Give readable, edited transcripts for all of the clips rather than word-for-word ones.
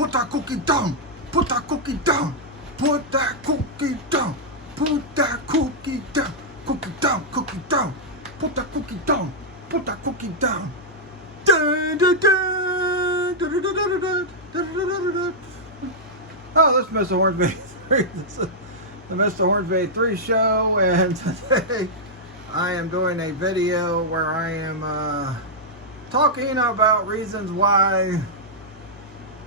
Put that cookie down. Put that cookie down. Put that cookie down. Put that cookie down. Cookie down. Cookie down. Put that cookie down. Put that cookie down. Oh, this is Mr. Hornsby 3. This is the Mr. Hornsby 3 show, and today I am doing a video where I am talking about reasons why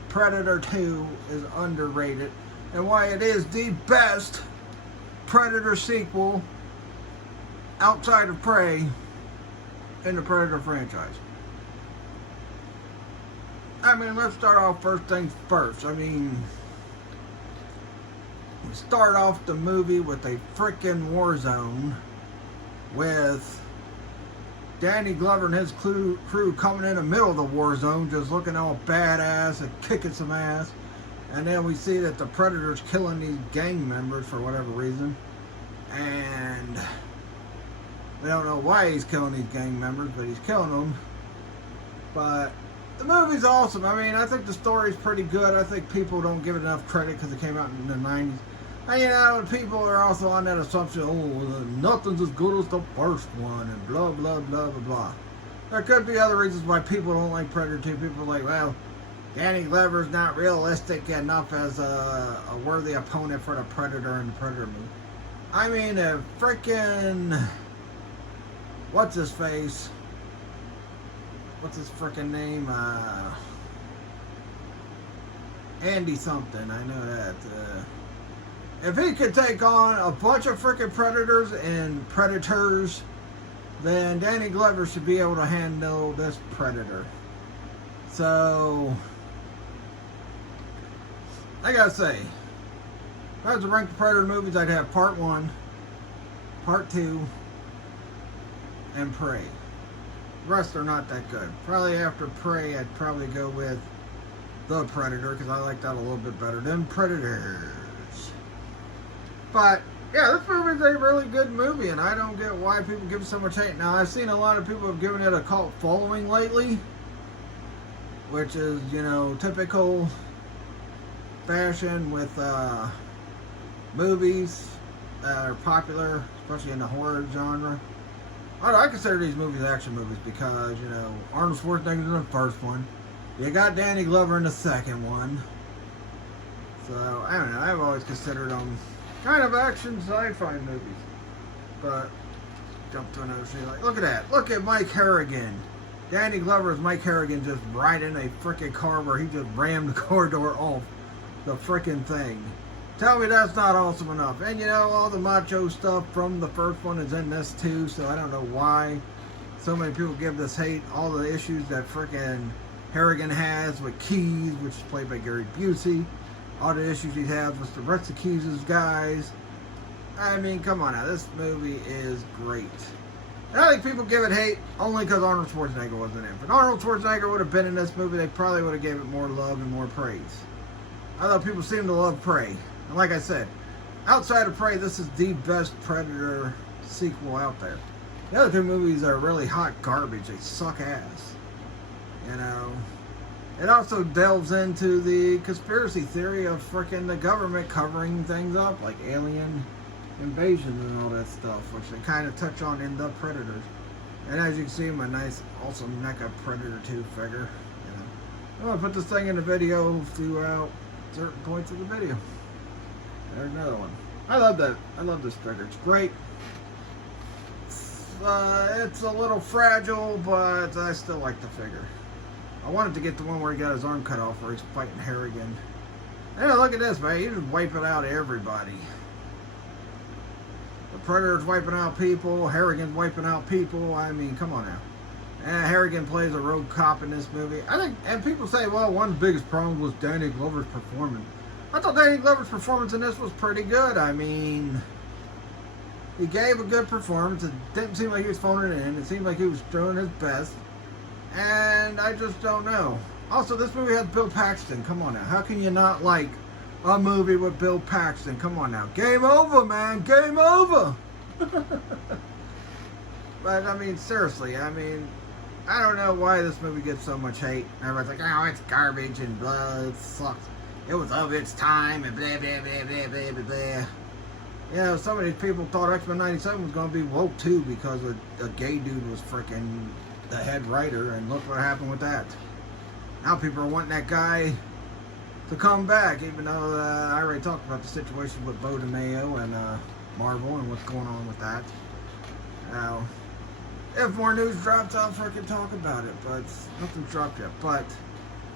Predator 2 is underrated and why it is the best Predator sequel outside of Prey in the Predator franchise. I mean, let's start off first things first. I mean, we start off the movie with a freaking war zone with Danny Glover and his crew coming in the middle of the war zone, just looking all badass and kicking some ass. And then we see that the Predator's killing these gang members for whatever reason. And we don't know why he's killing these gang members, but he's killing them. But the movie's awesome. I mean, I think the story's pretty good. I think people don't give it enough credit because it came out in the 90s. And, you know, people are also on that assumption, oh, nothing's as good as the first one, and blah, blah, blah, blah, blah. There could be other reasons why people don't like Predator 2. People are like, well, Danny Glover's not realistic enough as a worthy opponent for the Predator in the Predator movie. I mean, if freaking, what's his face? What's his freaking name? Andy something, I know that. If he could take on a bunch of freaking Predators and Predators, then Danny Glover should be able to handle this Predator. So, I gotta say, if I was to rank the Predator movies, I'd have Part 1, Part 2, and Prey. The rest are not that good. Probably after Prey, I'd probably go with The Predator, because I like that a little bit better than Predators. But, yeah, this movie is a really good movie, and I don't get why people give it so much hate. Now, I've seen a lot of people have given it a cult following lately, which is, you know, typical fashion with movies that are popular, especially in the horror genre. I consider these movies action movies because, you know, Arnold Schwarzenegger's in the first one. You got Danny Glover in the second one. So, I don't know, I've always considered them kind of action sci-fi movies. But, jump to another scene. Like, look at that. Look at Mike Harrigan. Danny Glover is Mike Harrigan just riding a freaking car where he just rammed the car door off the freaking thing. Tell me that's not awesome enough. And you know, all the macho stuff from the first one is in this too, so I don't know why so many people give this hate. All the issues that freaking Harrigan has with Keys, which is played by Gary Busey. All the issues he has with the rest of Keys' guys. I mean, come on now, this movie is great. And I think people give it hate only because Arnold Schwarzenegger wasn't in it. If Arnold Schwarzenegger would have been in this movie, they probably would have gave it more love and more praise. Although people seem to love Prey. And like I said, outside of Prey, this is the best Predator sequel out there. The other two movies are really hot garbage. They suck ass. You know. It also delves into the conspiracy theory of frickin' the government covering things up, like alien invasions and all that stuff, which they kind of touch on in The Predators. And as you can see, my nice, awesome NECA Predator 2 figure. You know. I'm going to put this thing in the video throughout certain points of the video. There's another one. I love that. I love this figure. It's great. It's a little fragile, but I still like the figure. I wanted to get the one where he got his arm cut off, where he's fighting Harrigan. Hey, look at this, man. He's just wiping out everybody. The Predator's wiping out people. Harrigan's wiping out people. I mean, come on now. And Harrigan plays a rogue cop in this movie. I think, and people say, well, one of the biggest problems was Danny Glover's performance. I thought Danny Glover's performance in this was pretty good. I mean, he gave a good performance. It didn't seem like he was phoning it in. It seemed like he was doing his best. And I just don't know. Also, this movie has Bill Paxton. Come on now. How can you not like a movie with Bill Paxton? Come on now. Game over, man. Game over. But, I mean, seriously. I mean, I don't know why this movie gets so much hate. Everybody's like, oh, it's garbage and blah, it sucks. It was of its time and blah, blah, blah, blah, blah, blah, blah. You know, some of these people thought X-Men 97 was going to be woke too because a gay dude was freaking the head writer, and look what happened with that. Now people are wanting that guy to come back, even though I already talked about the situation with Bo DeMayo and Marvel and what's going on with that. Now, if more news drops, I'll freaking talk about it, but nothing's dropped yet. But,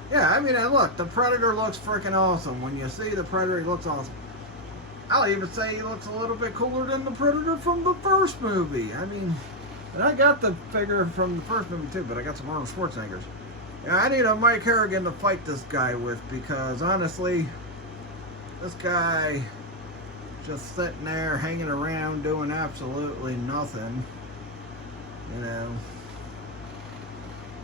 yeah, I mean, look, the Predator looks freaking awesome. When you see the Predator, he looks awesome. I'll even say he looks a little bit cooler than the Predator from the first movie. I mean, and I got the figure from the first movie too, but I got some Arnold Schwarzeneggers. Yeah, I need a Mike Harrigan to fight this guy with, because honestly, this guy just sitting there hanging around doing absolutely nothing, you know.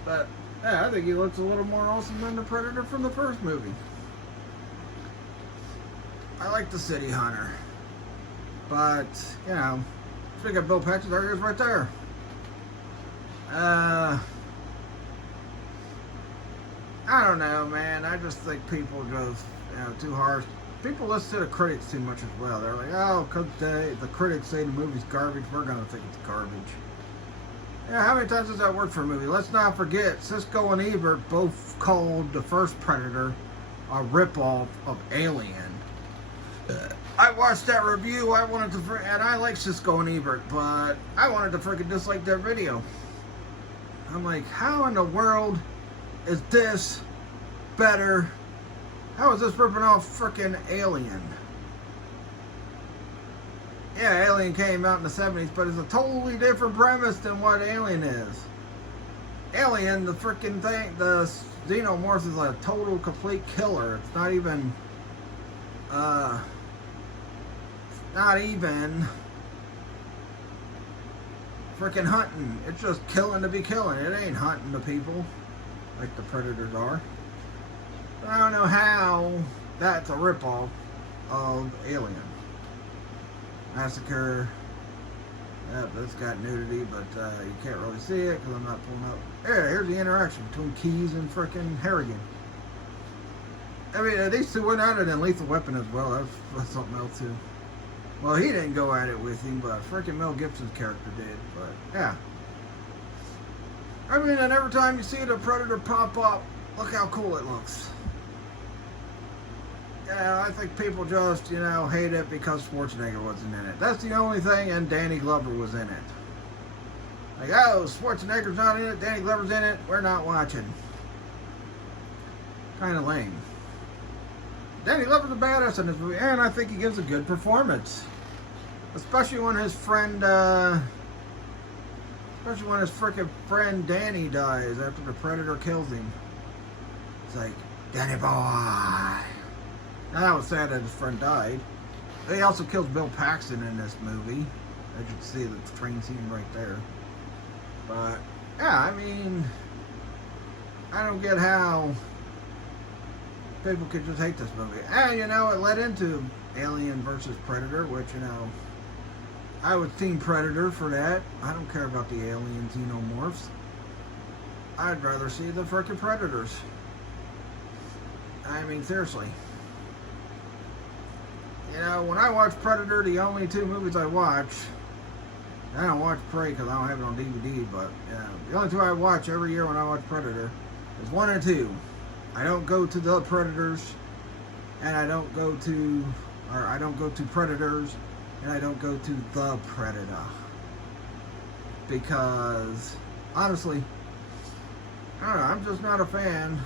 But yeah, I think he looks a little more awesome than the Predator from the first movie. I like the City Hunter, but you know, speaking of Bill Paxton, there he is right there. I don't know, man. I just think people just, you know, too harsh. People listen to the critics too much as well. They're like, oh, because the critics say the movie's garbage, we're going to think it's garbage. Yeah, how many times does that work for a movie? Let's not forget, Siskel and Ebert both called the first Predator a ripoff of Alien. I watched that review, and I like Siskel and Ebert, but I wanted to freaking dislike their video. I'm like, how in the world is this better? How is this ripping off freaking Alien? Yeah, Alien came out in the 70s, but it's a totally different premise than what Alien is. Alien, the freaking thing, the xenomorph is a total, complete killer. It's not even freaking hunting. It's just killing to be killing. It ain't hunting the people like the Predators are. But I don't know how that's a ripoff of Alien. Massacre. Yep, it's got nudity, but you can't really see it because I'm not pulling up. Yeah, here's the interaction between Keyes and freaking Harrigan. I mean, these two went at it in Lethal Weapon as well. That's something else too. Well, he didn't go at it with him, but freaking Mel Gibson's character did. But yeah, I mean, and every time you see the Predator pop up, look how cool it looks. Yeah, I think people just, you know, hate it because Schwarzenegger wasn't in it. That's the only thing, and Danny Glover was in it. Like, oh, Schwarzenegger's not in it, Danny Glover's in it, we're not watching. Kind of lame. Danny Glover's a badass in this movie, and I think he gives a good performance. Especially when his friend, frickin' friend Danny dies after the Predator kills him. It's like, Danny boy. Now that was sad that his friend died. He also kills Bill Paxton in this movie. As you can see the train scene right there. But, yeah, I mean, I don't get how people could just hate this movie. And, you know, it led into Alien versus Predator, which, you know, I would team Predator for that. I don't care about the alien xenomorphs. I'd rather see the frickin' Predators. I mean, seriously. You know, when I watch Predator, the only two movies I watch, I don't watch Prey because I don't have it on DVD, but yeah, the only two I watch every year when I watch Predator is 1 and 2. I don't go to the Predators, and I don't go to Predators, and I don't go to the Predator. Because, honestly, I don't know, I'm just not a fan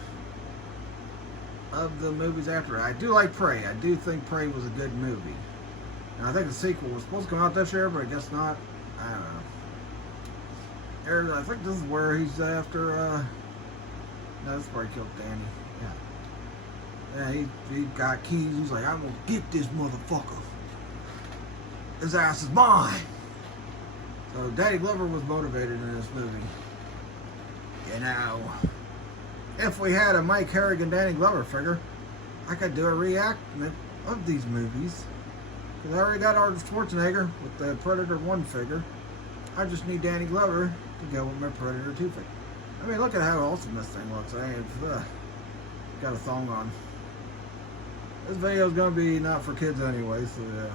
of the movies after it. I do like Prey. I do think Prey was a good movie. And I think the sequel was supposed to come out this year, but I guess not. I don't know. I think this is where he's after, no, this is where he killed Danny. Yeah. Yeah, he got Keyes. He's like, I'm gonna get this motherfucker. His ass is mine. So Danny Glover was motivated in this movie. You know, if we had a Mike Harrigan, Danny Glover figure, I could do a reenactment of these movies. Because I already got Arnold Schwarzenegger with the Predator 1 figure. I just need Danny Glover to go with my Predator 2 figure. I mean, look at how awesome this thing looks. I mean, got a thong on. This video's gonna be not for kids anyway, so yeah.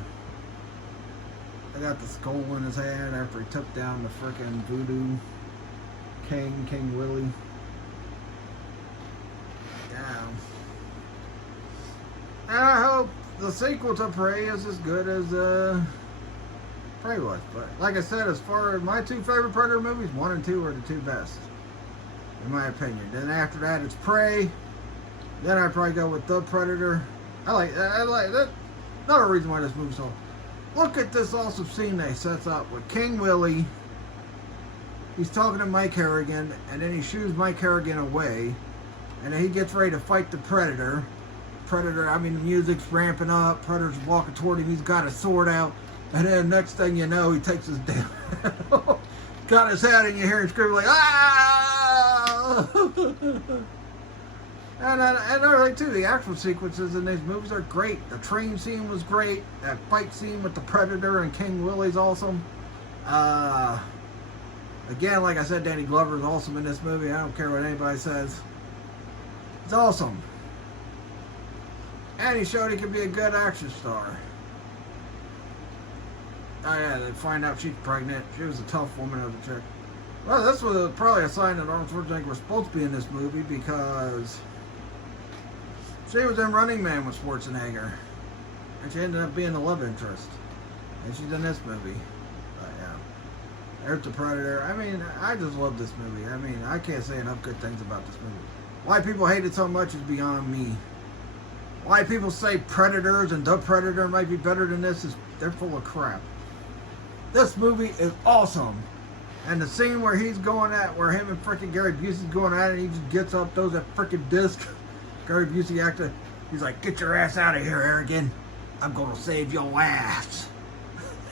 I got the skull in his hand after he took down the frickin' voodoo King Willie. Yeah. And I hope the sequel to Prey is as good as Prey was. But like I said, as far as my two favorite Predator movies, 1 and 2 are the two best, in my opinion. Then after that, it's Prey. Then I'd probably go with The Predator. I like that. Another reason why this movie's so. Look at this awesome scene they sets up with King Willie. He's talking to Mike Harrigan, and then he shoos Mike Harrigan away, and then he gets ready to fight the Predator. Predator, I mean, the music's ramping up. Predator's walking toward him. He's got his sword out, and then next thing you know, he takes his damn got his head, and you hear him scream like ah! And everything too, the action sequences in these movies are great. The train scene was great. That fight scene with the Predator and King Willie's awesome. Again, like I said, Danny Glover's awesome in this movie. I don't care what anybody says. It's awesome. And he showed he could be a good action star. Oh yeah, they find out she's pregnant. She was a tough woman as a chick. Well, this was probably a sign that Arnold Schwarzenegger was supposed to be in this movie because she was in Running Man with Schwarzenegger, and she ended up being the love interest, and she's in this movie. But yeah, there's the Predator. I mean, I just love this movie. I mean, I can't say enough good things about this movie. Why people hate it so much is beyond me. Why people say Predators and The Predator might be better than this is they're full of crap. This movie is awesome. And the scene where he's going at, where him and freaking Gary Busey's going at it, and he just gets up, throws that freaking disc. Gary Busey actor, he's like, "Get your ass out of here, Harrigan. I'm gonna save your ass."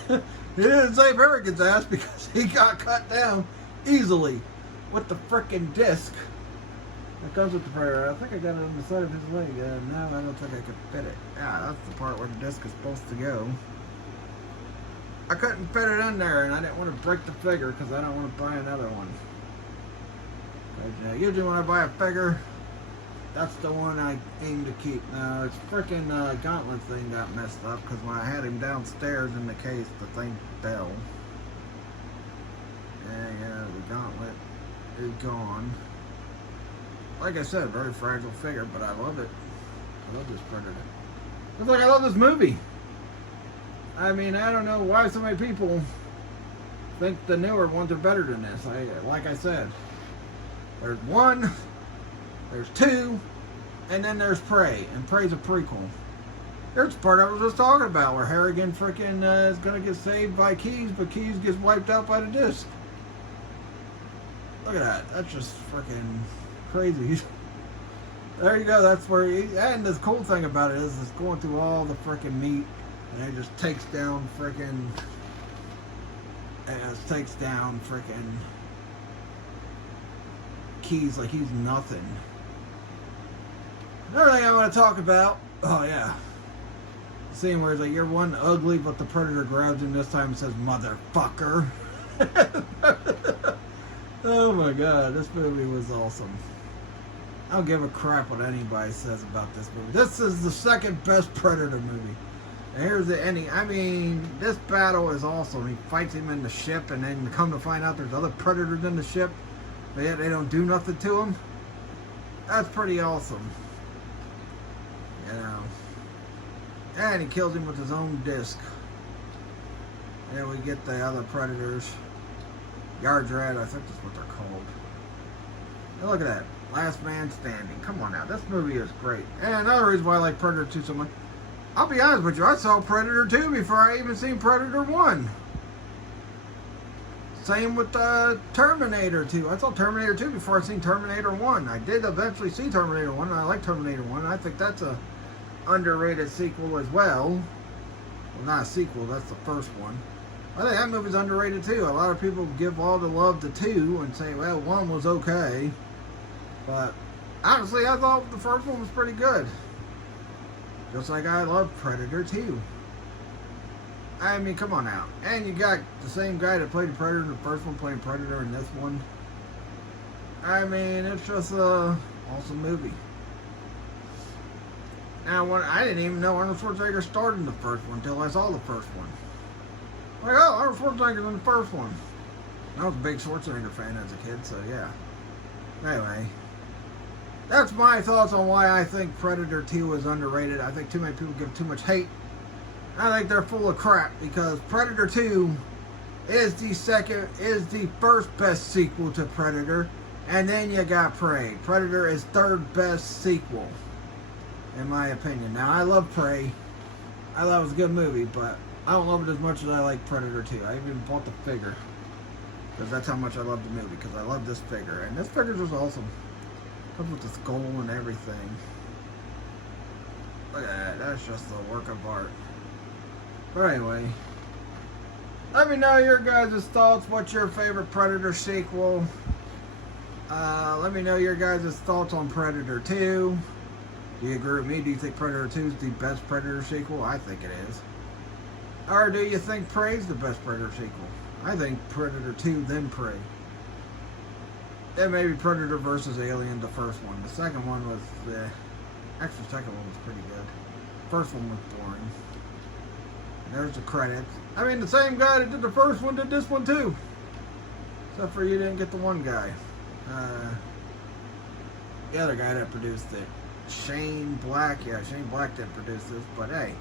He didn't save Harrigan's ass because he got cut down easily with the freaking disc that comes with the Predator. I think I got it on the side of his leg. No, I don't think I could fit it. Yeah, that's the part where the disc is supposed to go. I couldn't fit it in there, and I didn't want to break the figure because I don't want to buy another one. But, usually when I buy a figure, that's the one I aim to keep. Now, it's freaking gauntlet thing got messed up because when I had him downstairs in the case, the thing fell. Yeah, the gauntlet is gone. Like I said, very fragile figure, but I love it. I love this Predator. It's like I love this movie. I mean, I don't know why so many people think the newer ones are better than this. Like I said, there's 1, there's 2, and then there's Prey, and Prey's a prequel. There's the part I was just talking about where Harrigan freaking is going to get saved by Keyes, but Keyes gets wiped out by the disc. Look at that. That's just freaking crazy. There you go. That's where and the cool thing about it is it's going through all the freaking meat, and it just takes down freaking Keyes like he's nothing. Another thing I want to talk about, oh yeah, the scene where it's like, "You're one ugly," but the Predator grabs him this time and says, "Motherfucker." Oh my god, this movie was awesome. I don't give a crap what anybody says about this movie. This is the second best Predator movie. And here's the ending. I mean, this battle is awesome. He fights him in the ship, and then come to find out there's other Predators in the ship, but yet they don't do nothing to him. That's pretty awesome. You know. And he kills him with his own disc. And then we get the other Predators. Yard Dread, I think that's what they're called. And look at that. Last Man Standing. Come on now. This movie is great. And another reason why I like Predator 2 so much. I'll be honest with you. I saw Predator 2 before I even seen Predator 1. Same with Terminator 2. I saw Terminator 2 before I seen Terminator 1. I did eventually see Terminator 1. And I like Terminator 1. I think that's a underrated sequel as well. Well, not a sequel. That's the first one. I think that movie's underrated too. A lot of people give all the love to 2 and say, well, 1 was okay. But honestly, I thought the first one was pretty good. Just like I love Predator 2. I mean, come on now. And you got the same guy that played Predator in the first one playing Predator in this one. I mean, it's just a awesome movie. Now, I didn't even know Arnold Schwarzenegger starred in the first one until I saw the first one. Like, oh, Arnold Schwarzenegger's in the first one. I was a big Schwarzenegger fan as a kid, so yeah. Anyway, that's my thoughts on why I think Predator 2 is underrated. I think too many people give too much hate. I think they're full of crap because Predator 2 is the first best sequel to Predator, and then you got Prey. Predator is third best sequel, in my opinion. Now, I love Prey. I thought it was a good movie, but I don't love it as much as I like Predator 2. I even bought the figure because that's how much I love the movie, because I love this figure, and this figure's just awesome. Comes with the skull and everything. Look at that. That's just a work of art. But anyway, let me know your guys' thoughts. What's your favorite Predator sequel? Let me know your guys' thoughts on Predator 2. Do you agree with me? Do you think Predator 2 is the best Predator sequel? I think it is. Or do you think Prey is the best Predator sequel? I think Predator 2, then Prey. Then maybe Predator versus Alien, the first one. The second one was, actually the second one was pretty good. First one was boring. There's the credits. I mean, the same guy that did the first one did this one too. Except for you didn't get the one guy. The other guy that produced it. Shane Black. Yeah, Shane Black didn't produce this, but hey.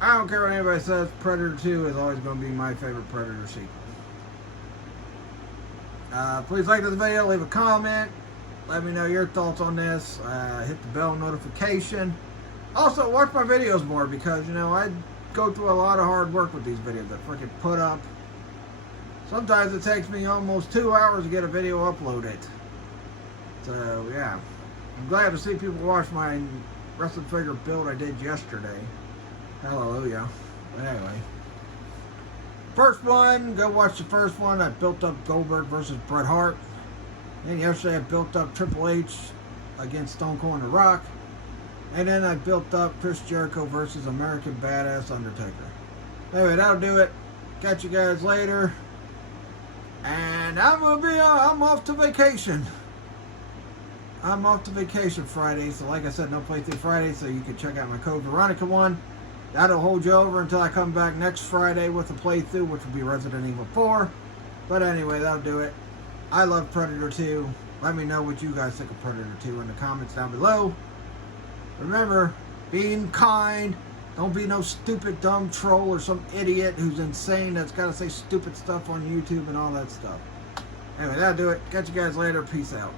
I don't care what anybody says. Predator 2 is always going to be my favorite Predator sequel. Please like this video. Leave a comment. Let me know your thoughts on this. Hit the bell notification. Also, watch my videos more because, you know, I go through a lot of hard work with these videos that freaking put up. Sometimes it takes me almost 2 hours to get a video uploaded. So, yeah. I'm glad to see people watch my wrestling figure build I did yesterday. Hallelujah. But anyway. First one, go watch the first one. I built up Goldberg versus Bret Hart. And yesterday I built up Triple H against Stone Cold and The Rock. And then I built up Chris Jericho versus American Badass Undertaker. Anyway, that'll do it. Catch you guys later. And I'm off to vacation. I'm off to vacation Friday. So like I said, no playthrough Friday. So you can check out my Code Veronica one. That'll hold you over until I come back next Friday with a playthrough, which will be Resident Evil 4. But anyway, that'll do it. I love Predator 2. Let me know what you guys think of Predator 2 in the comments down below. Remember, being kind. Don't be no stupid, dumb troll or some idiot who's insane that's got to say stupid stuff on YouTube and all that stuff. Anyway, that'll do it. Catch you guys later. Peace out.